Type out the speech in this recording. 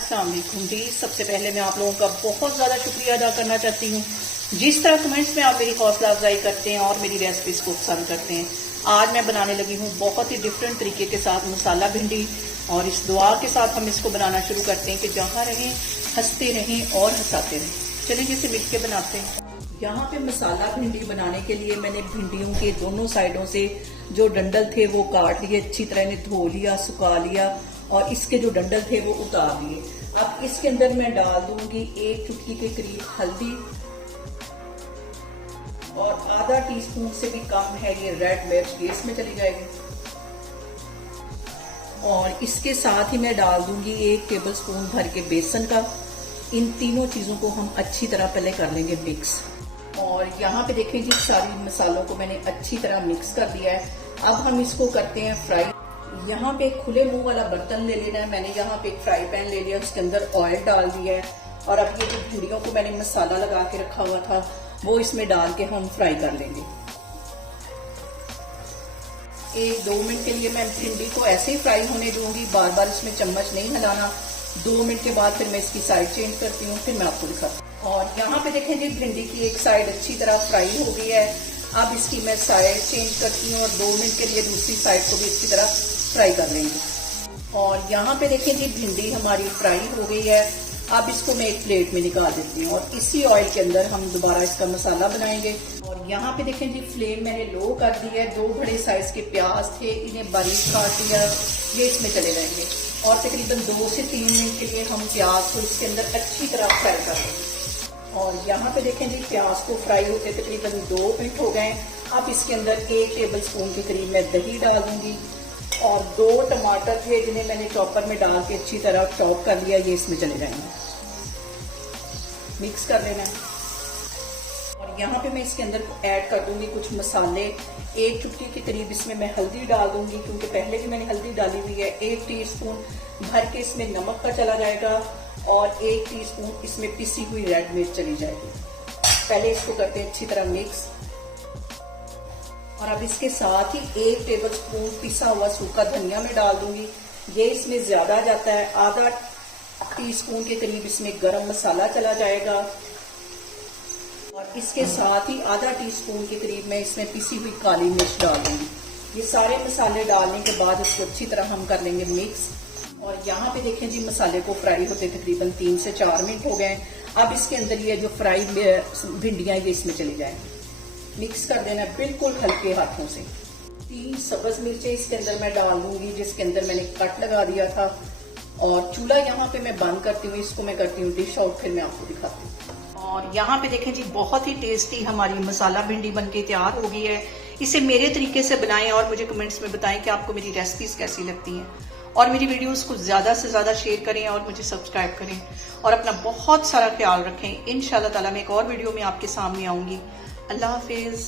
अस्सलाम वालेकुम जी। सबसे पहले मैं आप लोगों का बहुत ज़्यादा शुक्रिया अदा करना चाहती हूँ जिस तरह कमेंट्स में आप मेरी हौसला अफजाई करते हैं और मेरी रेसिपीज़ को पसंद करते हैं। आज मैं बनाने लगी हूँ बहुत ही डिफरेंट तरीके के साथ मसाला भिंडी, और इस दुआ के साथ हम इसको बनाना शुरू करते हैं कि जहाँ रहें हंसते रहें और हंसाते रहें। चलिए इसे मिल के बनाते हैं। यहाँ पे मसाला भिंडी बनाने के लिए मैंने भिंडियों के दोनों साइडों से जो डंडल थे वो काट लिए, अच्छी तरह ने धो लिया, सुखा लिया, और इसके जो डंडल थे वो उतार लिए। अब इसके अंदर मैं डाल दूंगी 1 चुटकी के करीब हल्दी, और आधा टीस्पून से भी कम है ये रेड मिर्च, ये इसमें चली जाएगी। और इसके साथ ही मैं डाल दूंगी 1 टेबलस्पून भर के बेसन का। इन तीनों चीजों को हम अच्छी तरह पहले कर लेंगे मिक्स। और यहाँ पे देखें जी, सारी मसालों को मैंने अच्छी तरह मिक्स कर दिया है। अब हम इसको करते हैं फ्राई। यहाँ पे एक खुले मुंह वाला बर्तन ले लेना है। मैंने यहाँ पे एक फ्राई पैन ले लिया, उसके अंदर ऑयल डाल दिया है, और अब ये जो भिंडियों को मैंने मसाला लगा के रखा हुआ था वो इसमें डाल के हम फ्राई कर लेंगे। 1-2 मिनट के लिए मैं भिंडी को ऐसे ही फ्राई होने दूंगी, बार बार इसमें चम्मच नहीं हिलाना। 2 मिनट के बाद फिर मैं इसकी साइड चेंज करती हूँ, फिर मैं आपको दिखाती हूँ। और यहाँ पे देखें जी, भिंडी की एक साइड अच्छी तरह फ्राई हो गई है। अब इसकी मैं साइड चेंज करती हूँ और 2 मिनट के लिए दूसरी साइड को भी अच्छी तरह फ्राई कर लेंगे। और यहाँ पे देखें जी, भिंडी हमारी फ्राई हो गई है। अब इसको मैं एक प्लेट में निकाल देती हूँ, और इसी ऑयल के अंदर हम दोबारा इसका मसाला बनाएंगे। और यहाँ पे देखें जी, फ्लेम मैंने लो कर दी है। 2 बड़े साइज के प्याज थे, इन्हें बारीक काट लिया, ये इसमें चले जाएंगे। और तकरीबन 2 से 3 मिनट के लिए हम प्याज को इसके अंदर अच्छी तरह फ्राई कर लेंगे। और यहाँ पे देखें जी, प्याज को फ्राई होते तकरीबन 2 मिनट हो गए। अब इसके अंदर 1 टेबलस्पून के करीब मैं दही डाल दूंगी, और 2 टमाटर थे जिन्हें मैंने चॉपर में डाल के अच्छी तरह चॉप कर लिया, ये इसमें चले जाएंगे। मिक्स कर लेना है। और यहाँ पे मैं इसके अंदर ऐड कर दूंगी कुछ मसाले। 1 चुटकी के करीब इसमें मैं हल्दी डाल दूंगी, क्योंकि पहले भी मैंने हल्दी डाली हुई है। 1 टीस्पून भर के इसमें नमक का चला जाएगा, और 1 टीस्पून इसमें पिसी हुई रेड मिर्च चली जाएगी। पहले इसको करते हैं अच्छी तरह मिक्स। और अब इसके साथ ही 1 टेबलस्पून पिसा हुआ सूखा धनिया में डाल दूंगी, ये इसमें ज्यादा जाता है। आधा टीस्पून के करीब इसमें गरम मसाला चला जाएगा, और इसके साथ ही आधा टीस्पून के करीब मैं इसमें पिसी हुई काली मिर्च डाल दूंगी। ये सारे मसाले डालने के बाद इसको अच्छी तरह हम कर लेंगे मिक्स। और यहाँ पे देखें जी, मसाले को फ्राई होते तकरीबन 3 से 4 मिनट हो गए। अब इसके अंदर ये जो फ्राई भिंडियां ये इसमें चली जाएंगी। मिक्स कर देना बिल्कुल हल्के हाथों से। 3 सब्ज मिर्चें इसके अंदर मैं डाल दूंगी, जिसके अंदर मैंने कट लगा दिया था। और चूल्हा यहाँ पे मैं बंद करती हूँ, इसको मैं करती हूँ डिश आउट, फिर मैं आपको दिखाती हूँ। और यहाँ पे देखें जी, बहुत ही टेस्टी हमारी मसाला भिंडी बनके तैयार हो गई है। इसे मेरे तरीके से बनाएं और मुझे कमेंट्स में बताएं कि आपको मेरी रेसिपीज कैसी लगती हैं। और मेरी वीडियोस को ज्यादा से ज्यादा शेयर करें और मुझे सब्सक्राइब करें, और अपना बहुत सारा ख्याल रखें। इंशाल्लाह ताला मैं एक और वीडियो में आपके सामने आऊंगी। अल्लाह हाफिज।